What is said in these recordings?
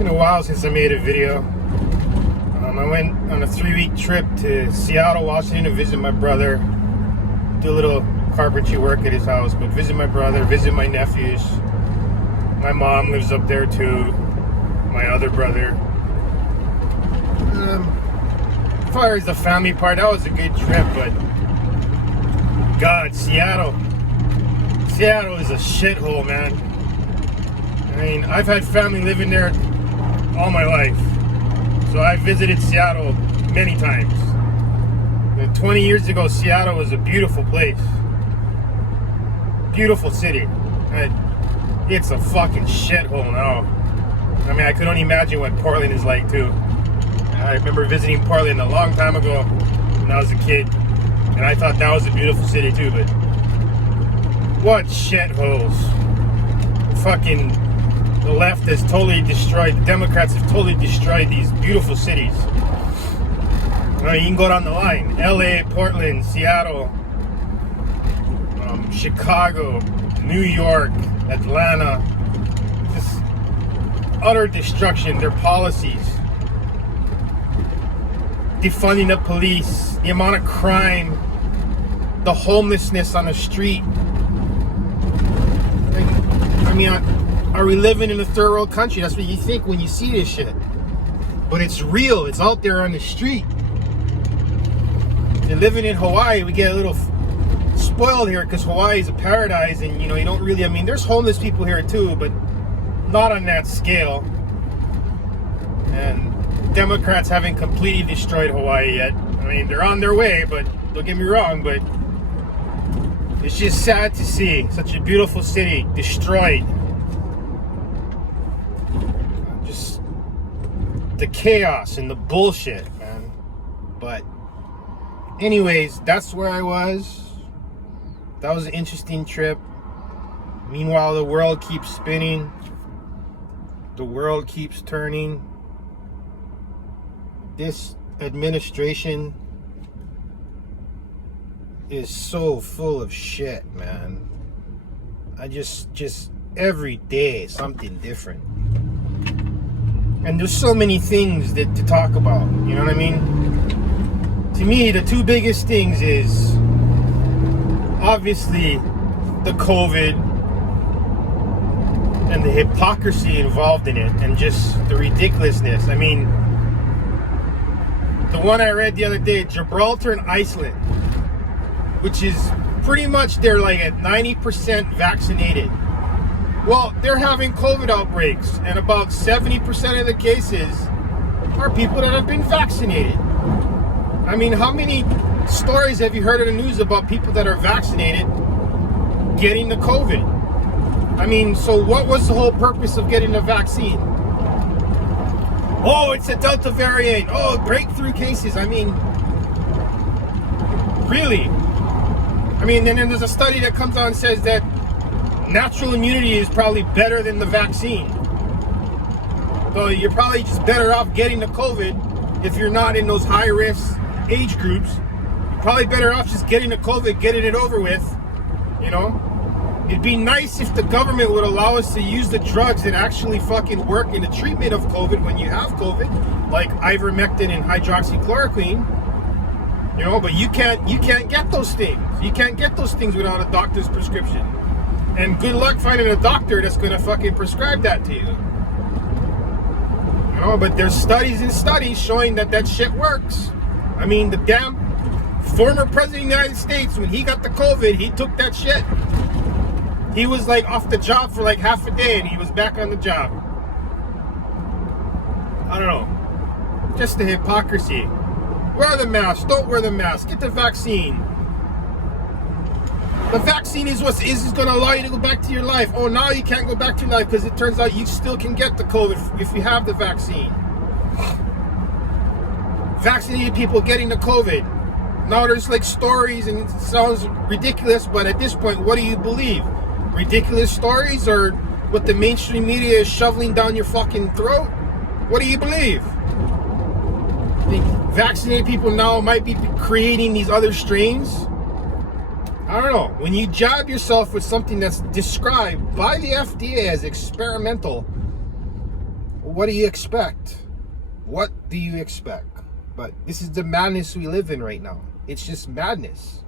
been a while since I made a video. I went on a 3-week trip to Seattle, Washington to visit my brother. Do a little carpentry work at his house, but visit my brother, visit my nephews. My mom lives up there too. My other brother. As far as the family part, that was a good trip, but God, Seattle is a shithole, man. I mean, I've had family living there all my life, so I visited Seattle many times. And 20 years ago, Seattle was a beautiful place, beautiful city. And it's a fucking shithole now. I mean, I could only imagine what Portland is like too. I remember visiting Portland a long time ago when I was a kid, and I thought that was a beautiful city too, but what shitholes. Fucking the left has totally destroyed, the Democrats have totally destroyed these beautiful cities. You can go down the line. LA, Portland, Seattle, Chicago, New York, Atlanta. Just utter destruction. Their policies. Defunding the police, the amount of crime, the homelessness on the street. I mean, are we living in a third world country? That's what you think when you see this shit. But it's real. It's out there on the street. And living in Hawaii, we get a little spoiled here because Hawaii is a paradise, and you don't really. I mean, there's homeless people here too, but not on that scale. And Democrats haven't completely destroyed Hawaii yet. I mean, they're on their way, but don't get me wrong, but it's just sad to see such a beautiful city destroyed. Just the chaos and the bullshit, man. But anyways, that's where I was. That was an interesting trip. Meanwhile, the world keeps spinning. The world keeps turning. This administration is so full of shit, man. I just every day something different. And there's so many things to talk about, you know what I mean? To me, the two biggest things is obviously the COVID and the hypocrisy involved in it, and just the ridiculousness. I mean, the one I read the other day, Gibraltar and Iceland, which is pretty much they're like at 90% vaccinated. Well, they're having COVID outbreaks, and about 70% of the cases are people that have been vaccinated. I mean, how many stories have you heard in the news about people that are vaccinated getting the COVID? I mean, so what was the whole purpose of getting the vaccine? Oh, it's a Delta variant. Oh, breakthrough cases. I mean, really? I mean, then there's a study that comes out and says that natural immunity is probably better than the vaccine. So you're probably just better off getting the COVID if you're not in those high-risk age groups. You're probably better off just getting the COVID, getting it over with, It'd be nice if the government would allow us to use the drugs that actually fucking work in the treatment of COVID when you have COVID, like ivermectin and hydroxychloroquine. But you can't get those things. You can't get those things without a doctor's prescription. And good luck finding a doctor that's gonna fucking prescribe that to you. But there's studies and studies showing that shit works. I mean, the damn former president of the United States, when he got the COVID, he took that shit. He was like off the job for like half a day and he was back on the job. I don't know. Just the hypocrisy. Wear the mask, don't wear the mask, get the vaccine. The vaccine is what is going to allow you to go back to your life. Oh, now you can't go back to your life because it turns out you still can get the COVID if you have the vaccine. Vaccinated people getting the COVID. Now there's like stories and it sounds ridiculous, but at this point, what do you believe? Ridiculous stories or what the mainstream media is shoveling down your fucking throat? What do you believe? I think vaccinated people now might be creating these other strains. I don't know. When you jab yourself with something that's described by the FDA as experimental, what do you expect? What do you expect? But this is the madness we live in right now. It's just madness.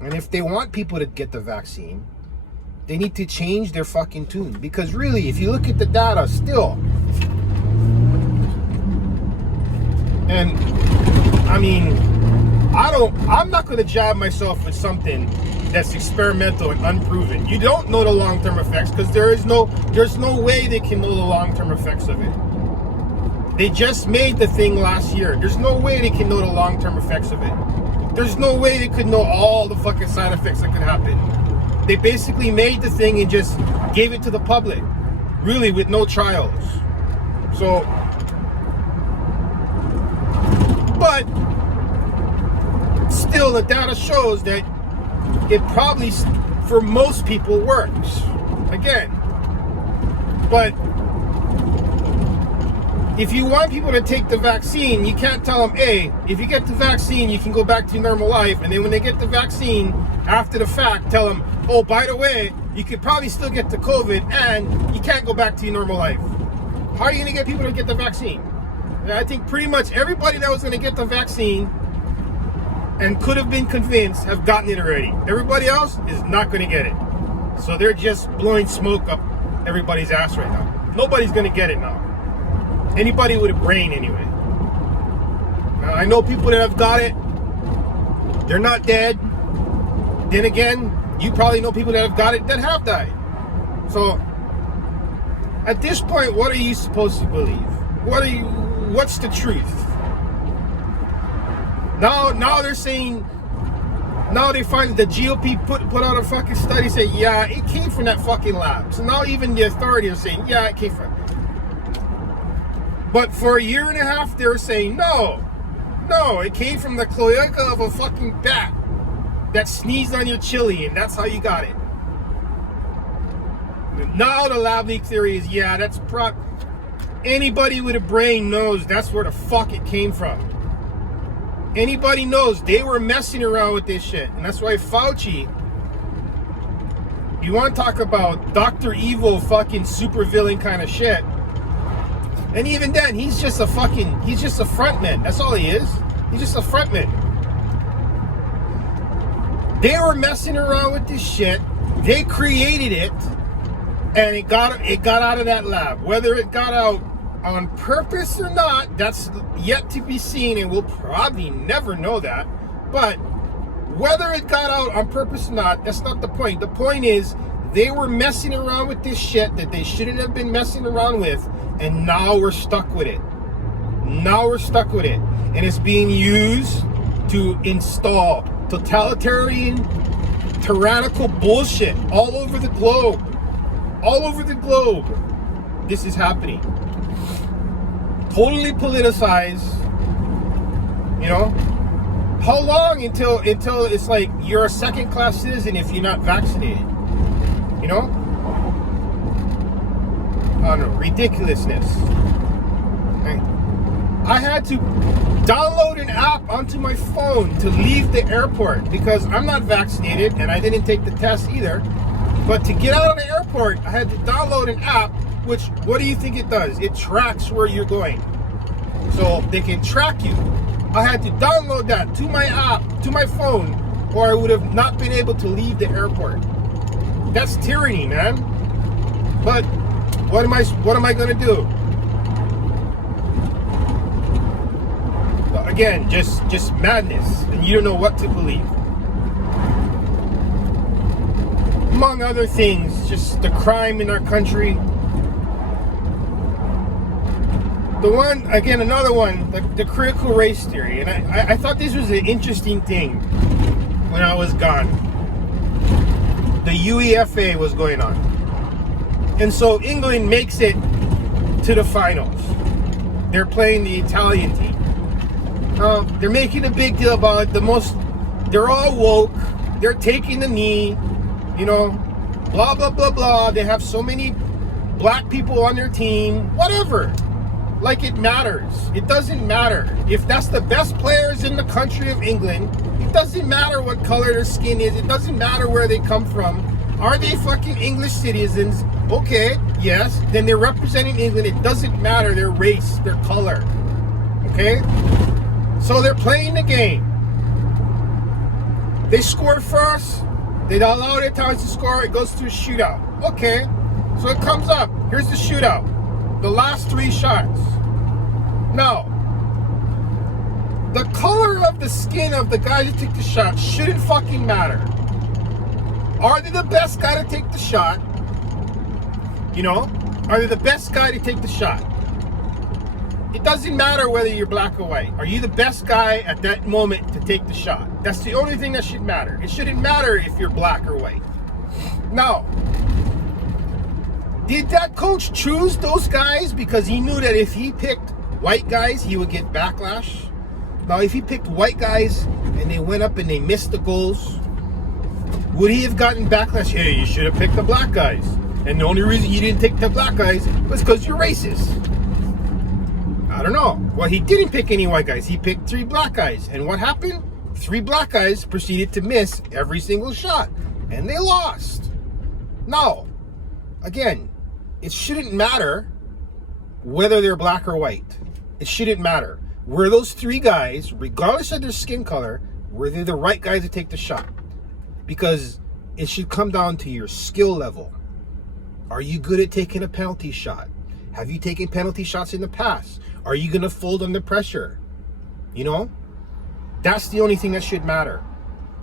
And if they want people to get the vaccine, they need to change their fucking tune. Because really, if you look at the data still, and I mean, I'm not going to jab myself with something that's experimental and unproven. You don't know the long-term effects because there's no way they can know the long-term effects of it. They just made the thing last year. There's no way they can know the long-term effects of it. There's no way they could know all the fucking side effects that could happen. They basically made the thing and just gave it to the public, really, with no trials. So, but still, the data shows that it probably, for most people, works. Again, but if you want people to take the vaccine, you can't tell them, hey, if you get the vaccine, you can go back to your normal life. And then when they get the vaccine, after the fact, tell them, oh, by the way, you could probably still get the COVID and you can't go back to your normal life. How are you going to get people to get the vaccine? And I think pretty much everybody that was going to get the vaccine and could have been convinced have gotten it already. Everybody else is not going to get it. So they're just blowing smoke up everybody's ass right now. Nobody's going to get it now. Anybody with a brain, anyway. Now, I know people that have got it. They're not dead. Then again, you probably know people that have got it that have died. So, at this point, what are you supposed to believe? What's the truth? Now they're saying, now they find the GOP put out a fucking study saying, yeah, it came from that fucking lab. So now even the authorities are saying, yeah, it came from. But for a year and a half, they were saying, no, it came from the cloaca of a fucking bat that sneezed on your chili, and that's how you got it. Now the lab leak theory is, yeah, that's anybody with a brain knows that's where the fuck it came from. Anybody knows they were messing around with this shit. And that's why Fauci, you want to talk about Dr. Evil fucking supervillain kind of shit. And even then, he's just a frontman. That's all he is. He's just a frontman. They were messing around with this shit. They created it, and it got out of that lab. Whether it got out on purpose or not, that's yet to be seen, and we'll probably never know that. But whether it got out on purpose or not, that's not the point. The point is, they were messing around with this shit that they shouldn't have been messing around with, and now we're stuck with it. And it's being used to install totalitarian, tyrannical bullshit all over the globe. This is happening. Totally politicized. You know? How long until it's like you're a second-class citizen if you're not vaccinated? You know? I don't know, ridiculousness. I had to download an app onto my phone to leave the airport because I'm not vaccinated and I didn't take the test either. But to get out of the airport, I had to download an app, which, what do you think it does? It tracks where you're going. So they can track you. I had to download that to my app, to my phone, or I would have not been able to leave the airport. That's tyranny, man. But what am I gonna do? Again, just madness, and you don't know what to believe. Among other things, just the crime in our country. Another one, the critical race theory. And I thought this was an interesting thing when I was gone. The UEFA was going on. And so England makes it to the finals. They're playing the Italian team. They're making a big deal about it. They're all woke. They're taking the knee. You know, blah, blah, blah, blah. They have so many black people on their team. Whatever. Like it matters. It doesn't matter. If that's the best players in the country of England, it doesn't matter what color their skin is. It doesn't matter where they come from. Are they fucking English citizens? Okay, yes, then they're representing England. It doesn't matter their race, their color. Okay? So they're playing the game. They score first. They allow their Italians to score. It goes to a shootout. Okay. So it comes up. Here's the shootout. The last 3 shots. Now, the color of the skin of the guy who take the shot shouldn't fucking matter. Are they the best guy to take the shot? You know? Are they the best guy to take the shot? It doesn't matter whether you're black or white. Are you the best guy at that moment to take the shot? That's the only thing that should matter. It shouldn't matter if you're black or white. Now, did that coach choose those guys because he knew that if he picked white guys, he would get backlash? Now, if he picked white guys and they went up and they missed the goals, would he have gotten backlash? Hey, you should have picked the black guys. And the only reason you didn't take the black guys was because you're racist. I don't know. Well, he didn't pick any white guys. He picked 3 black guys. And what happened? 3 black guys proceeded to miss every single shot. And they lost. Now, again, it shouldn't matter whether they're black or white. It shouldn't matter. Were those 3 guys, regardless of their skin color, were they the right guys to take the shot? Because it should come down to your skill level. Are you good at taking a penalty shot? Have you taken penalty shots in the past? Are you going to fold under pressure? You know? That's the only thing that should matter.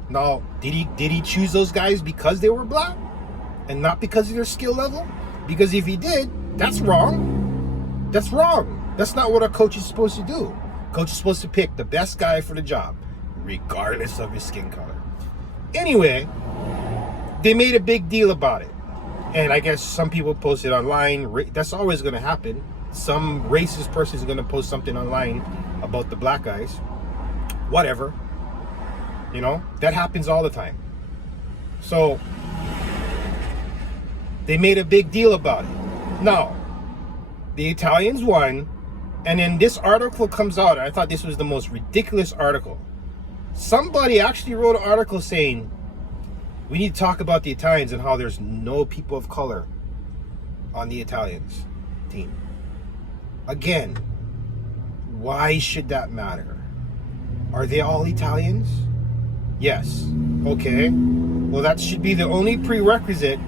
Now, did he choose those guys because they were black? And not because of their skill level? Because if he did, that's wrong. That's wrong. That's not what a coach is supposed to do. Coach is supposed to pick the best guy for the job, regardless of his skin color. Anyway, they made a big deal about it. And I guess some people posted online. That's always going to happen. Some racist person is going to post something online about the black guys. Whatever. You know, that happens all the time. So, they made a big deal about it. Now, the Italians won. And then this article comes out. I thought this was the most ridiculous article. Somebody actually wrote an article saying, we need to talk about the Italians and how there's no people of color on the Italians team. Again, why should that matter? Are they all Italians? Yes. Okay. Well, that should be the only prerequisite,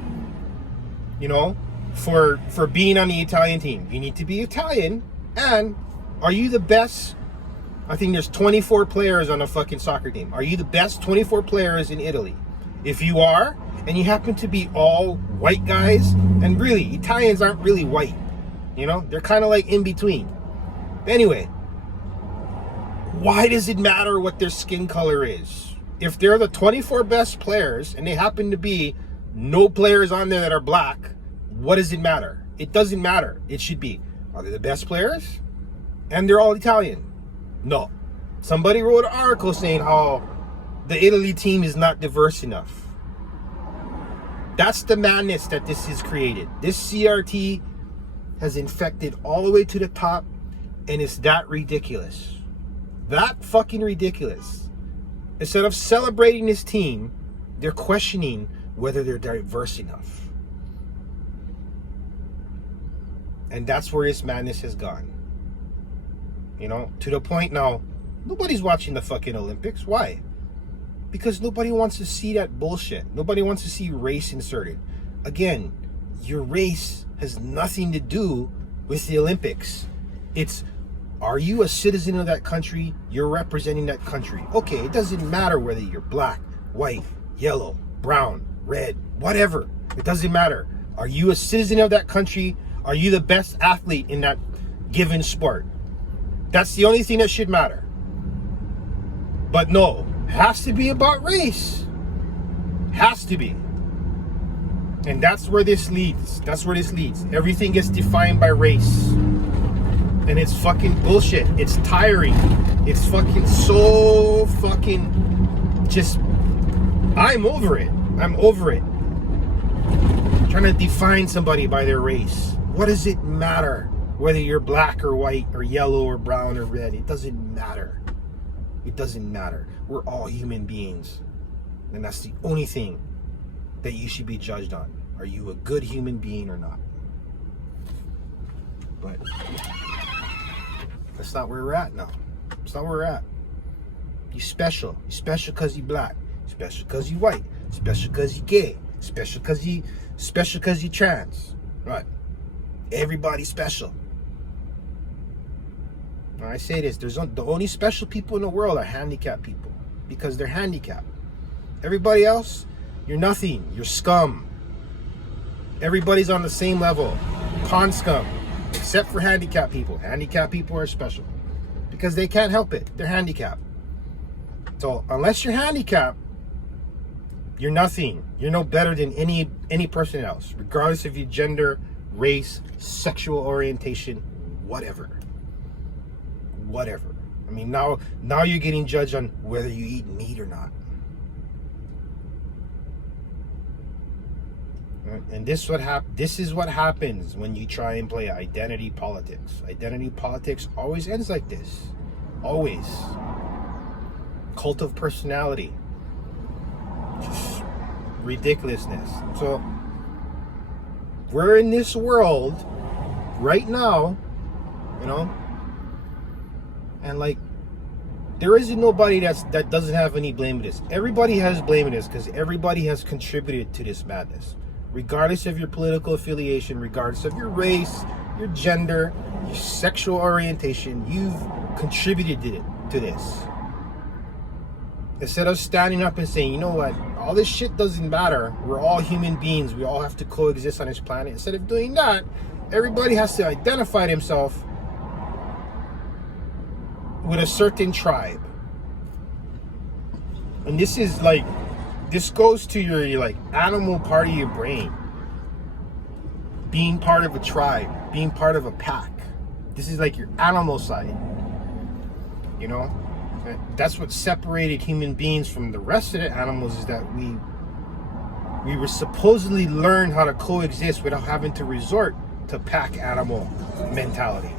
you know, for being on the Italian team. You need to be Italian. And are you the best? I think there's 24 players on a fucking soccer team. Are you the best 24 players in Italy? If you are, and you happen to be all white guys, and really, Italians aren't really white. You know, they're kind of like in between. Anyway, why does it matter what their skin color is? If they're the 24 best players, and they happen to be no players on there that are black, what does it matter? It doesn't matter. It should be, are they the best players? And they're all Italian. No. Somebody wrote an article saying how the Italy team is not diverse enough. That's the madness that this has created. This CRT has infected all the way to the top, and it's that ridiculous. That fucking ridiculous. Instead of celebrating this team, they're questioning whether they're diverse enough. And that's where this madness has gone. You know, to the point now, nobody's watching the fucking Olympics. Why? Because nobody wants to see that bullshit. Nobody wants to see race inserted. Again, your race has nothing to do with the Olympics. It's, are you a citizen of that country? You're representing that country. Okay, it doesn't matter whether you're black, white, yellow, brown, red, whatever. It doesn't matter. Are you a citizen of that country? Are you the best athlete in that given sport? That's the only thing that should matter. But no, it has to be about race. Has to be. And that's where this leads. That's where this leads. Everything gets defined by race. And it's fucking bullshit. It's tiring. It's fucking so fucking just, I'm over it. I'm over it. Trying to define somebody by their race. What does it matter whether you're black or white or yellow or brown or red? It doesn't matter. It doesn't matter. We're all human beings. And that's the only thing that you should be judged on. Are you a good human being or not? But that's not where we're at now. That's not where we're at. You special. You special because you black. Special because you white. Special because you gay. Special because you trans. Right. Everybody's special. Now I say this, the only special people in the world are handicapped people because they're handicapped. Everybody else, you're nothing. You're scum. Everybody's on the same level. Pond scum. Except for handicapped people. Handicapped people are special because they can't help it. They're handicapped. So unless you're handicapped, you're nothing. You're no better than any person else, regardless of your gender, race, sexual orientation, whatever. I mean, now you're getting judged on whether you eat meat or not. And this is what happens when you try and play identity politics. Identity politics always ends like this. Always. Cult of personality. Just ridiculousness. So we're in this world right now, and like there isn't nobody that doesn't have any blame in this. Everybody has blame in this because everybody has contributed to this madness. Regardless of your political affiliation, regardless of your race, your gender, your sexual orientation, you've contributed to this. Instead of standing up and saying, you know what, all this shit doesn't matter. We're all human beings. We all have to coexist on this planet. Instead of doing that, everybody has to identify themselves with a certain tribe. And this goes to your like animal part of your brain. Being part of a tribe, being part of a pack. This is like your animal side. That's what separated human beings from the rest of the animals, is that we were supposedly learn how to coexist without having to resort to pack animal mentality.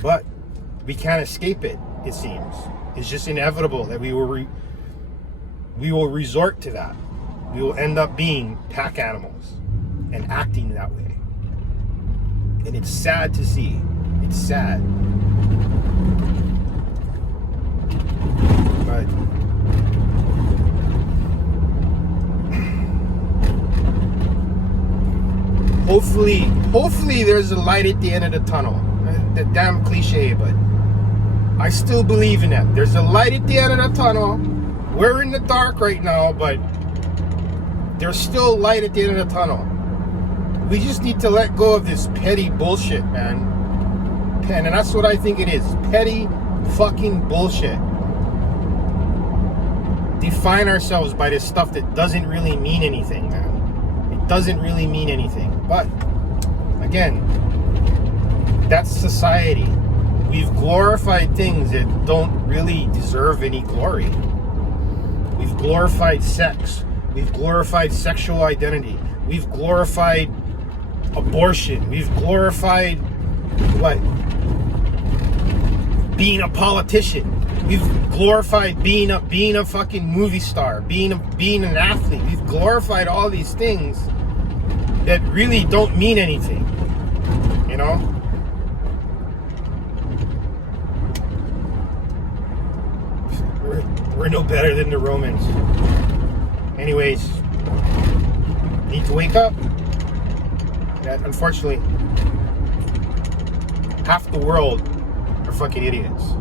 But we can't escape it, it seems. It's just inevitable that we will resort to that. We will end up being pack animals and acting that way. And it's sad to see. It's sad. But hopefully there's a light at the end of the tunnel. The damn cliche, but I still believe in that. There's a light at the end of the tunnel. We're in the dark right now, but there's still light at the end of the tunnel. We just need to let go of this petty bullshit, man. And that's what I think it is. Petty fucking bullshit. Define ourselves by this stuff that doesn't really mean anything, man. It doesn't really mean anything. But, again, that's society. We've glorified things that don't really deserve any glory. We've glorified sex. We've glorified sexual identity. We've glorified abortion. We've glorified what? Being a politician. We've glorified being a fucking movie star, being an athlete. We've glorified all these things that really don't mean anything. We're no better than the Romans. Anyways, need to wake up. That, unfortunately, half the world are fucking idiots.